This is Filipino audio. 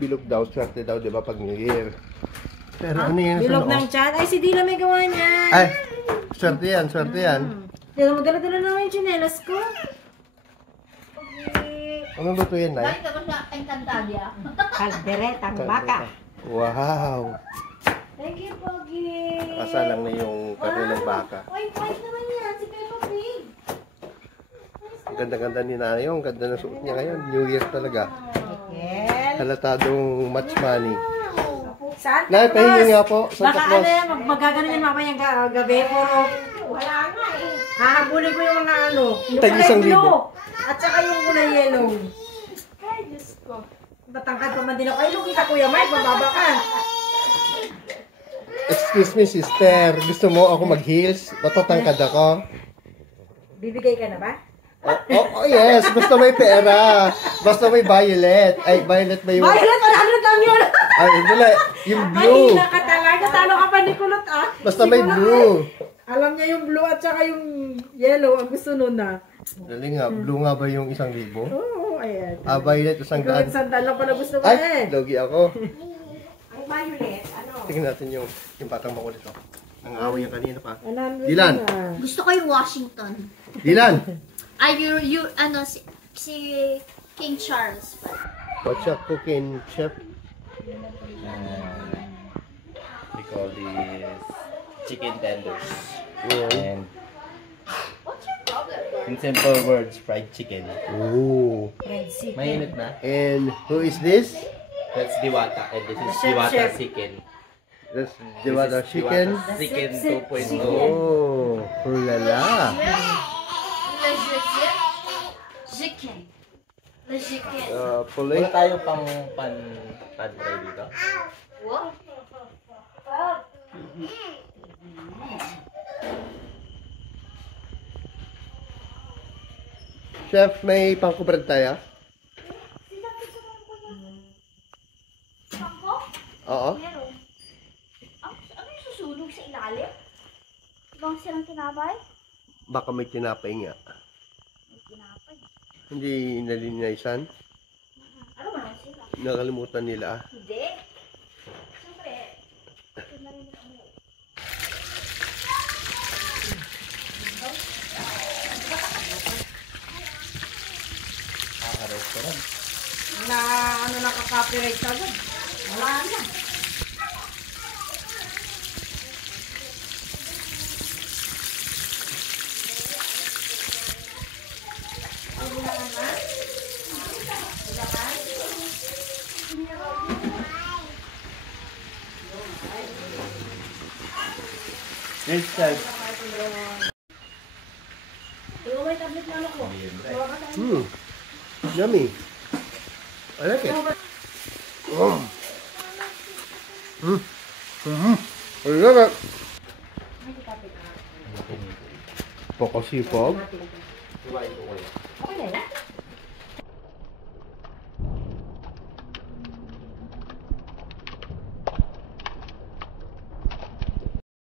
bilog daw, swerte daw, di ba, pag New Year. Pero ano yun? Bilog ng chat? Ay, si Dila may gawa niya. Ay, swerte yan, swerte yan. Dila mo, dala-dala na yung chinelas ko. Anong luto yan, Nay? Bakit ako sa Encantadia? Kalderetang baka. Wow. Thank you, Pogi. Kasalang na yung karne ng baka. White naman yan, si Peppa Pig. Ang ganda-ganda ni Nanay, ang ganda ng suot niya ngayon. New Year talaga. Michael. Halatadong much money. Santa Nay, pahingi nga po, Santa Baka Claus. ano yan, magagano yan mamayang gabi. Puro, Wala nga eh. hahabulin ko yung mga ano. Yung Tag kulay isang blue. libo. At saka yung kulay yellow. Ay, Diyos ko. Batangkad pa man din ako. Ay, lugi ka, Kuya Mike. Mababa ka. Excuse me, sister. Gusto mo ako mag-heels? Matatangkad ako? Bibigay ka na ba? Oh, yes. Basta may pera. Basta may violet. Ay, violet ba yung... Violet, ano lang yun? Ay, hindi lang. Yung blue. Mahina ka talaga. Talo ka pa ni Kulot, ah. Basta may Si Kulot, blue. eh. Alam niya yung blue at saka yung yellow. Ang gusto nun, ah. Dali nga. Blue nga ba yung 1,000? Oo, ayan. Violet 100. Ikaw sandal lang pala gusto mo, Ay, eh. logi ako. Ang violet, ano? Tingnan natin yung batang makulit ko. Ang away niya kanina pa. 100 Dilan. na. Gusto ko yung Washington. Dilan! Ay, ano, si King Charles. What's up, cooking chef? We call these chicken tenders. Yeah. And What's your problem? in simple words, fried chicken. Ooh. Red Sea. Mainit na. And who is this? That's diwata. And this is Chef, diwata chef. chicken. That's Diwata chicken. Diwata chicken Chef, 2.0. Oh, hulala. Chicken. The chicken. Pulay. Wala tayo pang pan-pad fry dito. What? Chef, may pangkubrad tayo? Ako? Oo. Meron. Ano yung susunog sa ilalim? Ibang silang tinapay? Baka may tinapay nga. May tinapay. Hindi nalinaysan. Ano ba naman sila? Nakalimutan nila. Hindi. Siyempre. Ito na rin ako. Restaurant. Na ano nakaka-copyright agad. Wala na. Yes, chef. Ito may tablet na ano ko. Yummy. I like it. I love it. Pokosipog. Okay na yan.